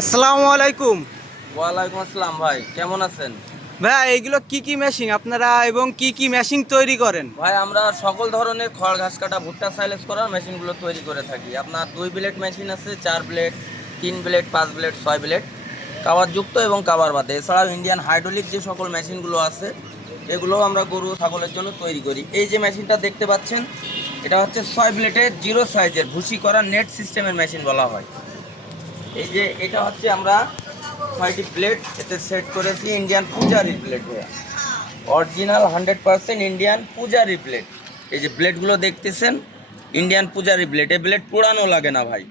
আসসালামু আলাইকুম। ওয়ালাইকুম আসসালাম ভাই, কেমন আছেন? ভাই এগুলো কি কি মেশিন আপনারা এবং কি কি মেশিন তৈরি করেন? ভাই আমরা সকল ধরনের খড় ঘাস কাটা ভুট্টা সাইলেজ করার মেশিনগুলো তৈরি করে থাকি। আপনার 2 ব্লেড মেশিন আছে, 4 blade, 3 blade, 5 blade, 6 blade, cover যুক্ত এবং কাভার বাদে। এছাড়াও ইন্ডিয়ান হাইড্রোলিক যে সকল মেশিনগুলো আছে এগুলোও আমরা গরু ছাগলের জন্য তৈরি করি। এই যে মেশিনটা দেখতে পাচ্ছেন, এটা হচ্ছে 6 ব্লেডের 0 সাইজের ভুসি করা নেট সিস্টেমের মেশিন বলা হয়। এই যে এটা হচ্ছে আমরা 6টি প্লেট এতে সেট করেছি ইন্ডিয়ান পূজারি প্লেট, অরিজিনাল 100% ইন্ডিয়ান পূজারি প্লেট। এই যে ব্লেডগুলো দেখতেছেন ইন্ডিয়ান পূজারি ব্লেড, এই ব্লেড পোড়ানো লাগে না ভাই।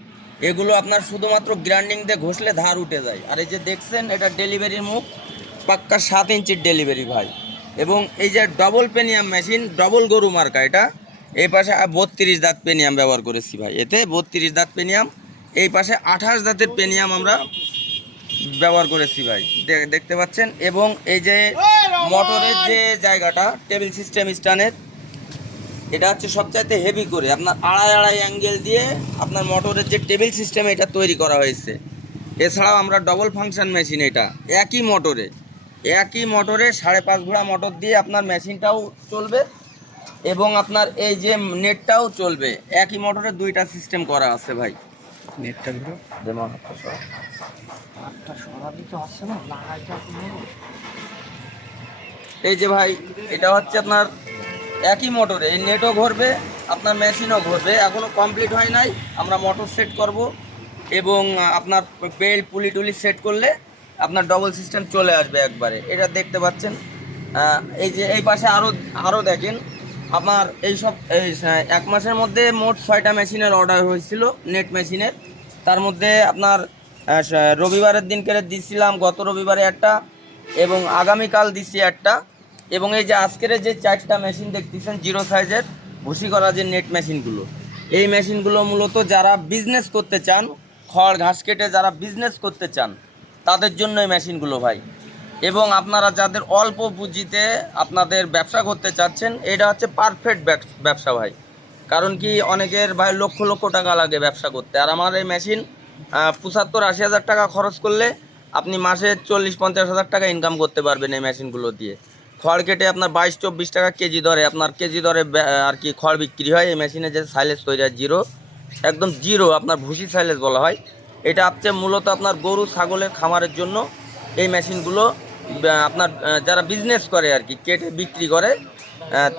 এগুলো আপনার শুধুমাত্র গ্রাইন্ডিং দিয়ে ঘষলে ধার উঠে যায়। আর এই যে দেখছেন এটা ডেলিভারির মুখ, পাক্কা 7 ইঞ্চির ডেলিভারি ভাই। এবং এই যে ডবল পেনিয়াম মেশিন, ডবল গরু মার্কা এটা। এই পাশে 32 দাঁত পেনিয়াম ব্যবহার করেছি ভাই, এতে 32 দাঁত পেনিয়াম। এই পাশে 28 দাঁতের পেনিয়াম আমরা ব্যবহার করেছি ভাই, দেখতে পাচ্ছেন। এবং এই যে মোটরের যে জায়গাটা টেবিল সিস্টেম স্ট্যান্ডের, এটা হচ্ছে সবচাইতে হেভি করে আপনার আড়াই অ্যাঙ্গেল দিয়ে আপনার মোটরের যে টেবিল সিস্টেম এটা তৈরি করা হয়েছে। এছাড়াও আমরা ডবল ফাংশন মেশিন, এটা একই মোটরে 5.5 ঘোড়া মোটর দিয়ে আপনার মেশিনটাও চলবে এবং আপনার এই যে নেটটাও চলবে। একই মোটরে 2টা সিস্টেম করা আছে ভাই। নেটটা ধরো। এই যে ভাই এটা হচ্ছে আপনার একই মোটরে, এই নেটও ঘুরবে, আপনার মেশিনও ঘুরবে। এখনও কমপ্লিট হয় নাই, আমরা মোটর সেট করব এবং আপনার বেল্ট পুলি টুলি সেট করলে আপনার ডবল সিস্টেম চলে আসবে একবারে। এটা দেখতে পাচ্ছেন। এই যে এই পাশে আরও দেখেন আপনার এই 1 মাসের মধ্যে মোট 6টা মেশিনের অর্ডার হয়েছিল নেট মেশিনের। তার মধ্যে আপনার রবিবারের দিন করে দিছিলাম, গত রবিবারে একটা, এবং আগামীকাল দিচ্ছি একটা। এবং এই যে আজকের যে 4টা মেশিন দেখতেছেন 0 সাইজের ভুসি করা যে নেট মেশিনগুলো, এই মেশিনগুলো মূলত যারা বিজনেস করতে চান, খড় ঘাস কেটে যারা বিজনেস করতে চান তাদের জন্য এই মেশিনগুলো ভাই। এবং আপনারা যাদের অল্প পুঁজিতে আপনাদের ব্যবসা করতে চাচ্ছেন, এটা হচ্ছে পারফেক্ট ব্যবসা ভাই। কারণ কি অনেকের ভাই লক্ষ লক্ষ টাকা লাগে ব্যবসা করতে, আর আমার এই মেশিন 75-80 হাজার টাকা খরচ করলে আপনি মাসে 40-50 হাজার টাকা ইনকাম করতে পারবেন এই মেশিনগুলো দিয়ে। খড় কেটে আপনার 22-24 টাকা কেজি দরে আপনার কেজি দরে আর কি খড় বিক্রি হয়। এই মেশিনে যে সাইলেজ তৈরি হয় একদম জিরো আপনার ভুসি সাইলেজ বলা হয়। এটা হচ্ছে মূলত আপনার গরু ছাগলের খামারের জন্য এই মেশিনগুলো, আপনার যারা বিজনেস করে আর কি কেটে বিক্রি করে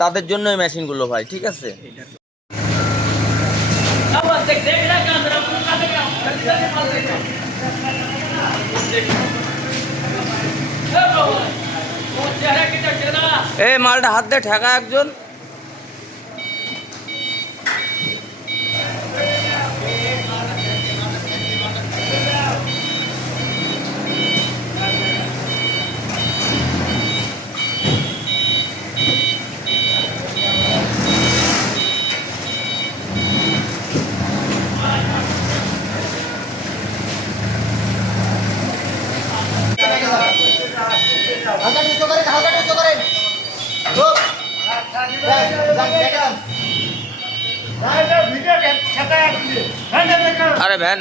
তাদের জন্য এই মেশিনগুলো ভাই, ঠিক আছে। এই মালটা হাত দিয়ে ঠেকা একজন। আরে ভ্যান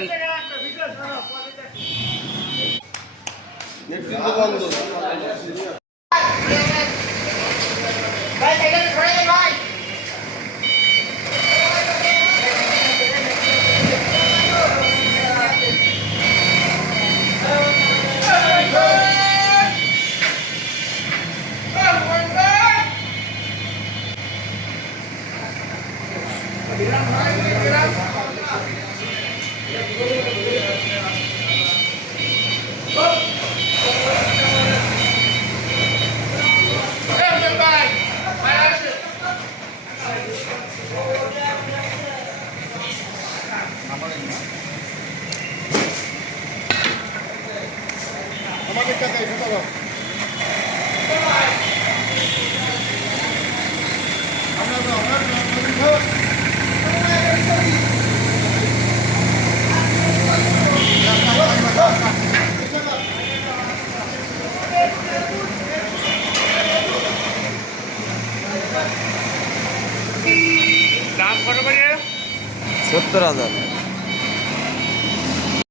আমাদের টাকা এটা তো দাম কত করে? 70,000।